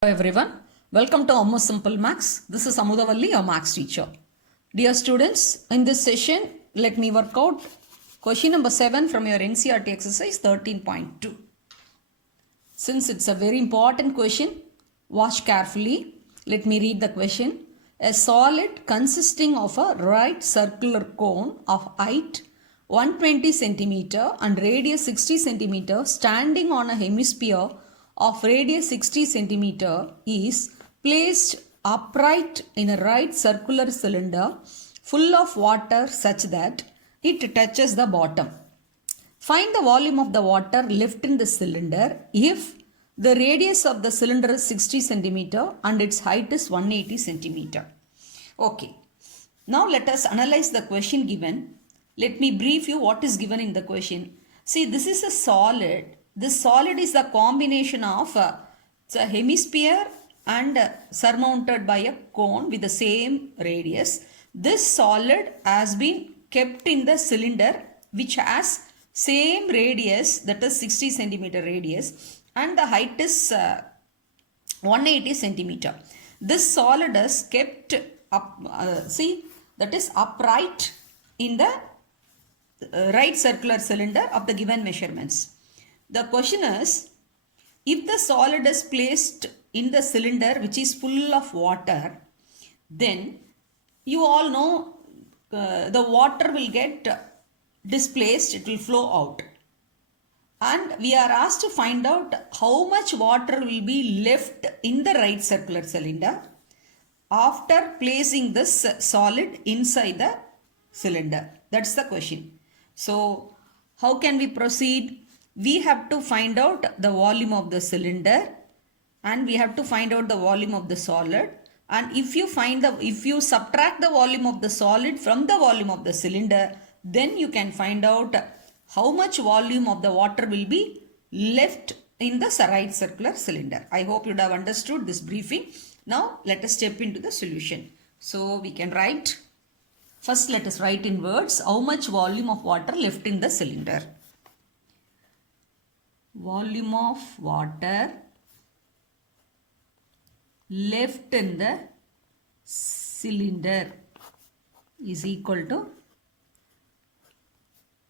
Hello everyone, welcome to Almost Simple Maths. This is Amudavalli, your Maths teacher. Dear students, in this session, let me work out question number 7 from your NCERT exercise 13.2. Since it's a very important question, watch carefully. Let me read the question. A solid consisting of a right circular cone of height 120 centimeter and radius 60 centimeter standing on a hemisphere of radius 60 centimeter is placed upright in a right circular cylinder full of water such that it touches the bottom. Find the volume of the water left in the cylinder if the radius of the cylinder is 60 centimeter and its height is 180 centimeter. Okay. Now let us analyze the question given. Let me brief you what is given in the question. See, this is a solid. This solid is the combination of a hemisphere and surmounted by a cone with the same radius. This solid has been kept in the cylinder which has same radius, that is 60 centimeter radius, and the height is 180 centimeter. This solid is kept up, that is upright in the right circular cylinder of the given measurements. The question is, if the solid is placed in the cylinder which is full of water, then you all know the water will get displaced, it will flow out. And we are asked to find out how much water will be left in the right circular cylinder after placing this solid inside the cylinder. That's the question. So, how can we proceed? We have to find out the volume of the cylinder and we have to find out the volume of the solid. And if you subtract the volume of the solid from the volume of the cylinder, then you can find out how much volume of the water will be left in the right circular cylinder. I hope you have understood this briefing. Now let us step into the solution. So we can write, first let us write in words how much volume of water left in the cylinder. Volume of water left in the cylinder is equal to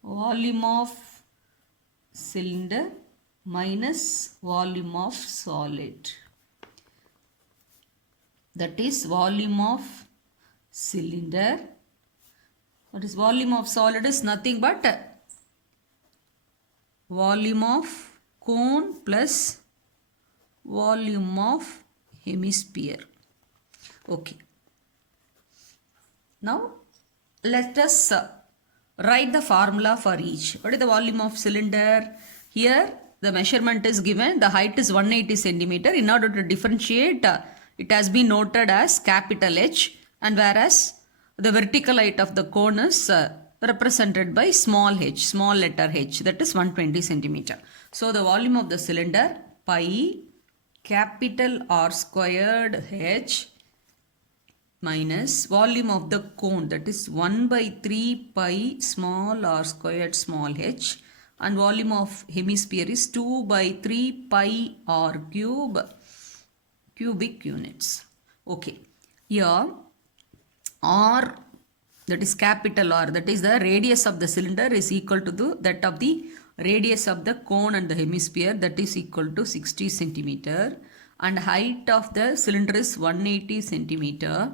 volume of cylinder minus volume of solid. That is volume of cylinder. What is volume of solid is nothing but volume of cone plus volume of hemisphere. Okay. Now let us write the formula for each. What is the volume of cylinder? Here the measurement is given. The height is 180 centimeter. In order to differentiate, it has been noted as capital H, and whereas the vertical height of the cone is represented by small h, small letter h, that is 120 centimeter. So the volume of the cylinder pi capital R squared h minus volume of the cone, that is 1 by 3 pi small r squared small h, and volume of hemisphere is 2 by 3 pi r cube cubic units. Okay, here R, that is capital R, that is the radius of the cylinder, is equal to that of the radius of the cone and the hemisphere, that is equal to 60 centimeter, and height of the cylinder is 180 centimeter.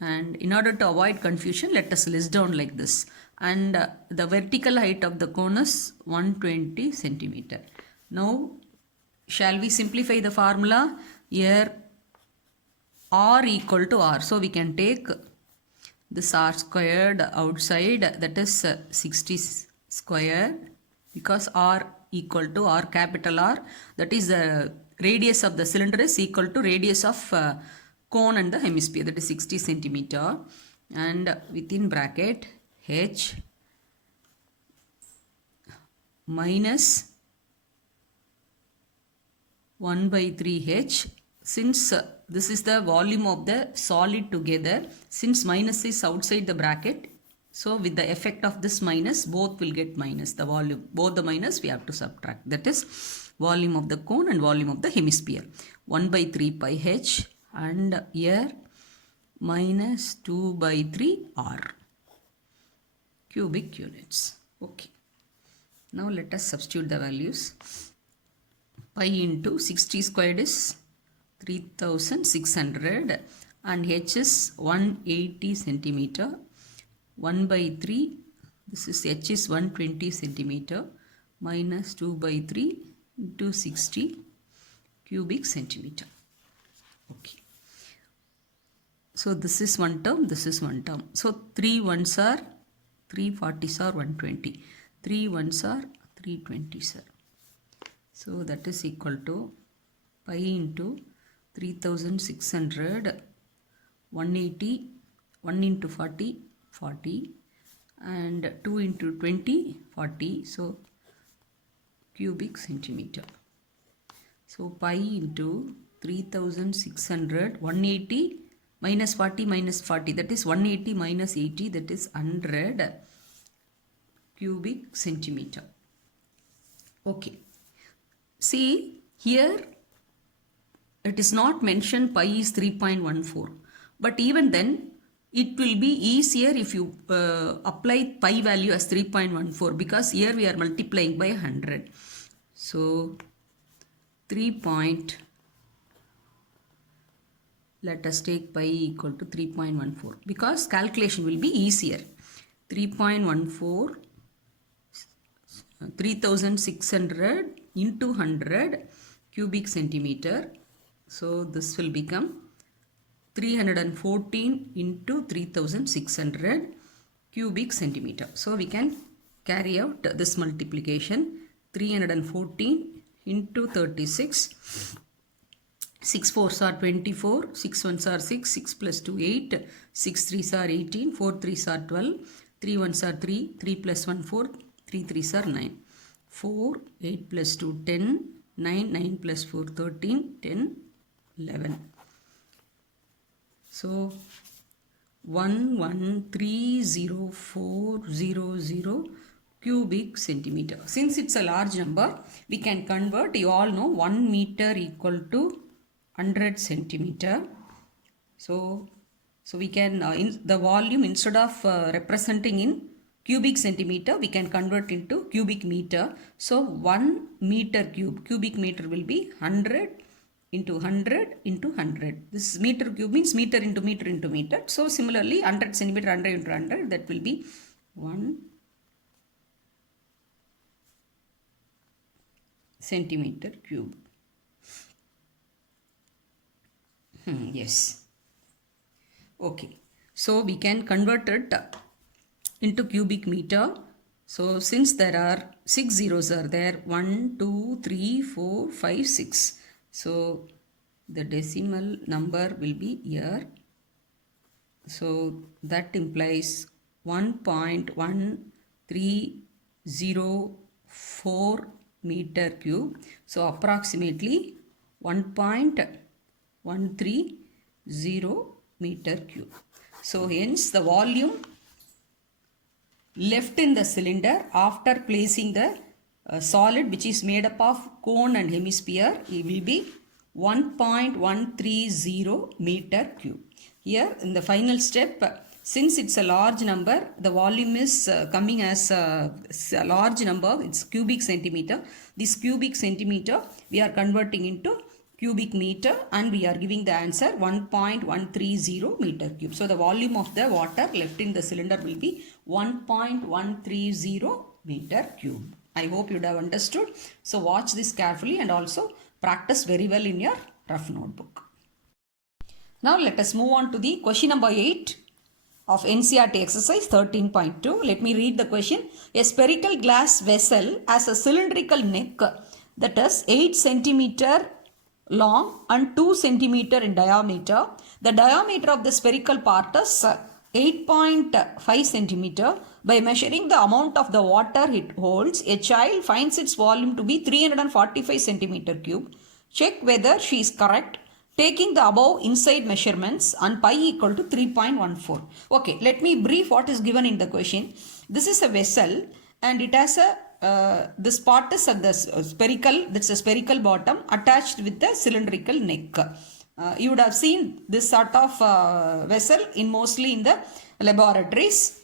And in order to avoid confusion, let us list down like this. And the vertical height of the cone is 120 centimeter. Now, shall we simplify the formula? Here R equal to R. So we can take this R squared outside, that is 60 square, because R equal to R capital R, that is the radius of the cylinder is equal to radius of cone and the hemisphere, that is 60 centimeter, and within bracket H minus 1 by 3 H. Since this is the volume of the solid together, since minus is outside the bracket, so with the effect of this minus, both will get minus, the volume, both the minus we have to subtract, that is volume of the cone and volume of the hemisphere. 1 by 3 pi h, and here minus 2 by 3 r cubic units. Okay. Now let us substitute the values. Pi into 60 squared is 3600 and h is 180 centimeter. 1 by 3, this is h is 120 centimeter minus 2 by 3 into 60 cubic centimeter. Okay. So this is one term, this is one term. So 3 ones are 3 40s are 120. 3 ones are 320, sir. So that is equal to pi into 3600, 180, 1 into 40, 40, and 2 into 20, 40. So cubic centimeter. So pi into 3600, 180 minus 40 minus 40, that is 180 minus 80, that is 100 cubic centimeter. Okay. See here it is not mentioned pi is 3.14, but even then it will be easier if you apply pi value as 3.14 because here we are multiplying by 100. So let us take pi equal to 3.14 because calculation will be easier. 3.14 3600 into 100 cubic centimeter. So this will become 314 into 3600 cubic centimeter. So we can carry out this multiplication. 314 into 36. 6 4s are 24, 6 1s are 6, 6 plus 2 8, 6 3s are 18, 4 3s are 12, 3 1s are 3, 3 plus 1 4, 3 3s are 9, 4, 8 plus 2 10, 9, 9 plus 4 13, 10, 11. So 1130,400 cubic centimeter. Since it's a large number, we can convert. You all know 1 meter equal to 100 centimeter. So we can the volume, instead of representing in cubic centimeter, we can convert into cubic meter. So 1 meter cubic meter will be 100 into 100 into 100. This meter cube means meter into meter into meter. So similarly 100 centimeter 100 into 100, that will be 1 centimeter cube. Yes. Okay. So we can convert it into cubic meter. So since there are 6 zeros are there, 1, 2, 3, 4, 5, 6. So the decimal number will be here. So that implies 1.1304 meter cube. So approximately 1.130 meter cube. So hence the volume left in the cylinder after placing the solid, which is made up of cone and hemisphere, it will be 1.130 meter cube. Here in the final step, since it's a large number, the volume is coming as a large number, it's cubic centimeter. This cubic centimeter we are converting into cubic meter and we are giving the answer 1.130 meter cube. So the volume of the water left in the cylinder will be 1.130 meter cube. I hope you would have understood. So watch this carefully and also practice very well in your rough notebook. Now let us move on to the question number 8 of NCERT exercise 13.2. Let me read the question. A spherical glass vessel has a cylindrical neck that is 8 centimeter long and 2 centimeter in diameter. The diameter of the spherical part is 8.5 centimeter. By measuring the amount of the water it holds, a child finds its volume to be 345 centimeter cube. Check whether she is correct, taking the above inside measurements and pi equal to 3.14. Okay, let me brief what is given in the question. This is a vessel and it has a this part is at the spherical, that's a spherical bottom attached with the cylindrical neck. You would have seen this sort of vessel in mostly in the laboratories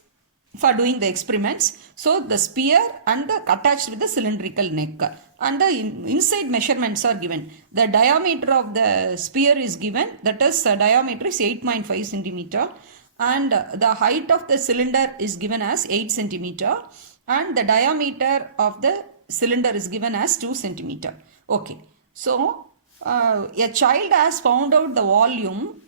for doing the experiments. So the sphere and the attached with the cylindrical neck, and the inside measurements are given. The diameter of the sphere is given, that is diameter is 8.5 centimeter, and the height of the cylinder is given as 8 centimeter, and the diameter of the cylinder is given as 2 centimeter. Okay, so a child has found out the volume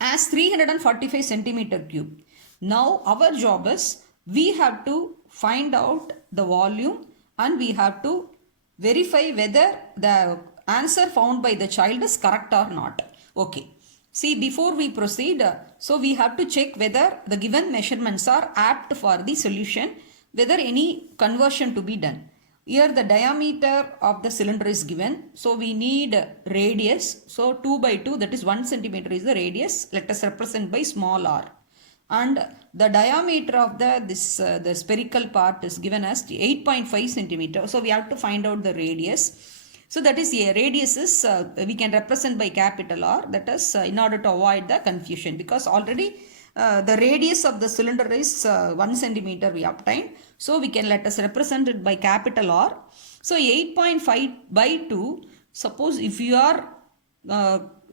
as 345 centimeter cube. Now our job is we have to find out the volume and we have to verify whether the answer found by the child is correct or not. Okay. See, before we proceed, so we have to check whether the given measurements are apt for the solution, whether any conversion to be done. Here the diameter of the cylinder is given. So we need radius. So 2 by 2, that is 1 centimeter is the radius. Let us represent by small r. And the diameter of the spherical part is given as 8.5 centimeter. So we have to find out the radius. So that is a radius is we can represent by capital R, that is in order to avoid the confusion, because already the radius of the cylinder is 1 centimeter we obtained. So we can let us represent it by capital R. So 8.5 by 2, suppose if you are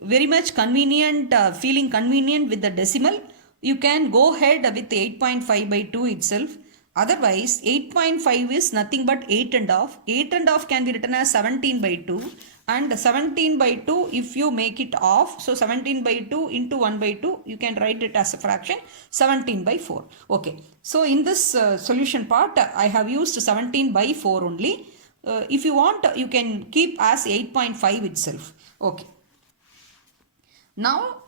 very much convenient, feeling convenient with the decimal, you can go ahead with 8.5 by 2 itself. Otherwise, 8.5 is nothing but 8.5. 8.5 can be written as 17 by 2. And 17 by 2, if you make it off, so 17 by 2 into 1 by 2, you can write it as a fraction, 17 by 4. Okay. So in this solution part, I have used 17 by 4 only. If you want, you can keep as 8.5 itself. Okay. Now,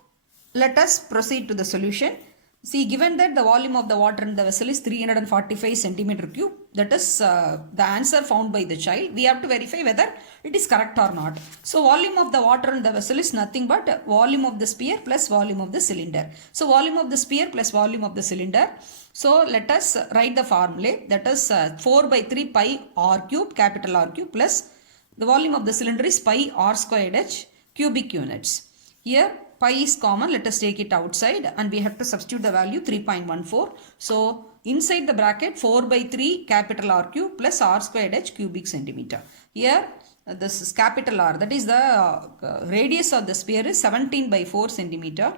let us proceed to the solution. See, given that the volume of the water in the vessel is 345 centimeter cube, that is the answer found by the child. We have to verify whether it is correct or not. So, volume of the water in the vessel is nothing but volume of the sphere plus volume of the cylinder. So, volume of the sphere plus volume of the cylinder. So, let us write the formula, that is 4 by 3 pi r cube, capital R cube, plus the volume of the cylinder is pi r squared h cubic units. Here pi is common, let us take it outside and we have to substitute the value 3.14. So inside the bracket 4 by 3 capital R cube plus r squared h cubic centimeter. Here this is capital R, that is the radius of the sphere is 17 by 4 centimeter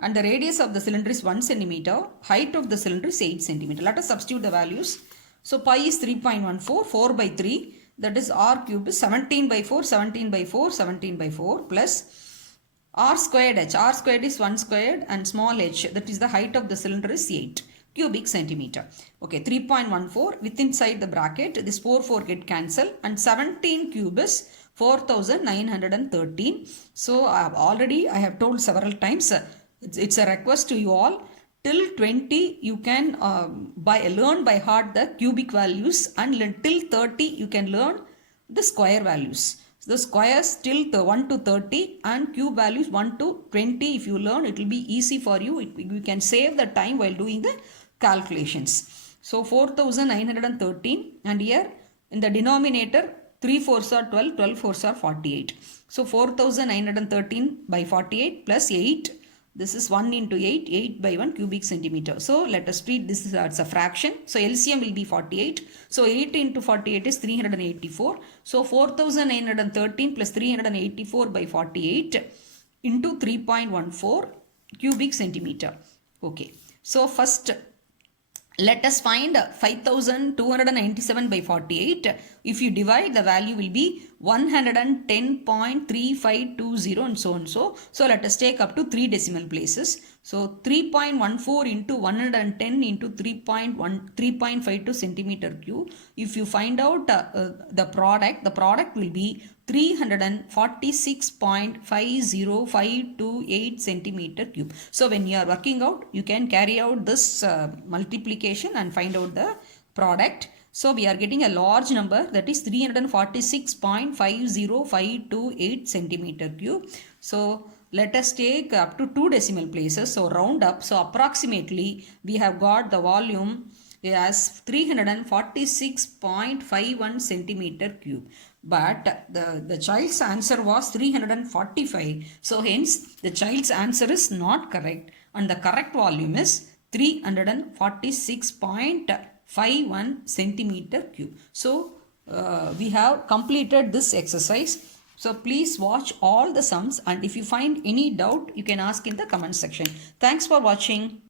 and the radius of the cylinder is 1 centimeter, height of the cylinder is 8 centimeter. Let us substitute the values. So pi is 3.14, 4 by 3, that is r cube is 17 by 4, 17 by 4, 17 by 4 plus r squared h. R squared is 1 squared and small h, that is the height of the cylinder is 8 cubic centimeter. Okay, 3.14 within inside the bracket, this 4 get cancelled and 17 cube is 4913. So I have told several times, it's a request to you all, till 20 you can learn by heart the cubic values, and till 30 you can learn the square values. So the squares till 1 to 30 and cube values 1 to 20, if you learn, it will be easy for you. You can save the time while doing the calculations. So 4913, and here in the denominator 3 4s are 12, 12 4s are 48. So 4913 by 48 plus 8. This is 1 into 8, 8 by 1 cubic centimeter. So let us treat this as a fraction. So LCM will be 48. So 8 into 48 is 384. So 4913 plus 384 by 48 into 3.14 cubic centimeter. Okay. So first let us find 5297 by 48. If you divide, the value will be 110.3520 and so on. So let us take up to 3 decimal places. So 3.14 into 110 into 3.52 centimeter cube. If you find out the product will be 346.50528 centimeter cube. So when you are working out, you can carry out this multiplication and find out the product. So we are getting a large number, that is 346.50528 centimeter cube. So let us take up to 2 decimal places. So round up. So approximately we have got the volume as 346.51 centimeter cube. But the child's answer was 345. So hence the child's answer is not correct. And the correct volume is 346.51 centimeter cube. So we have completed this exercise. So please watch all the sums, and if you find any doubt, you can ask in the comment section. Thanks for watching.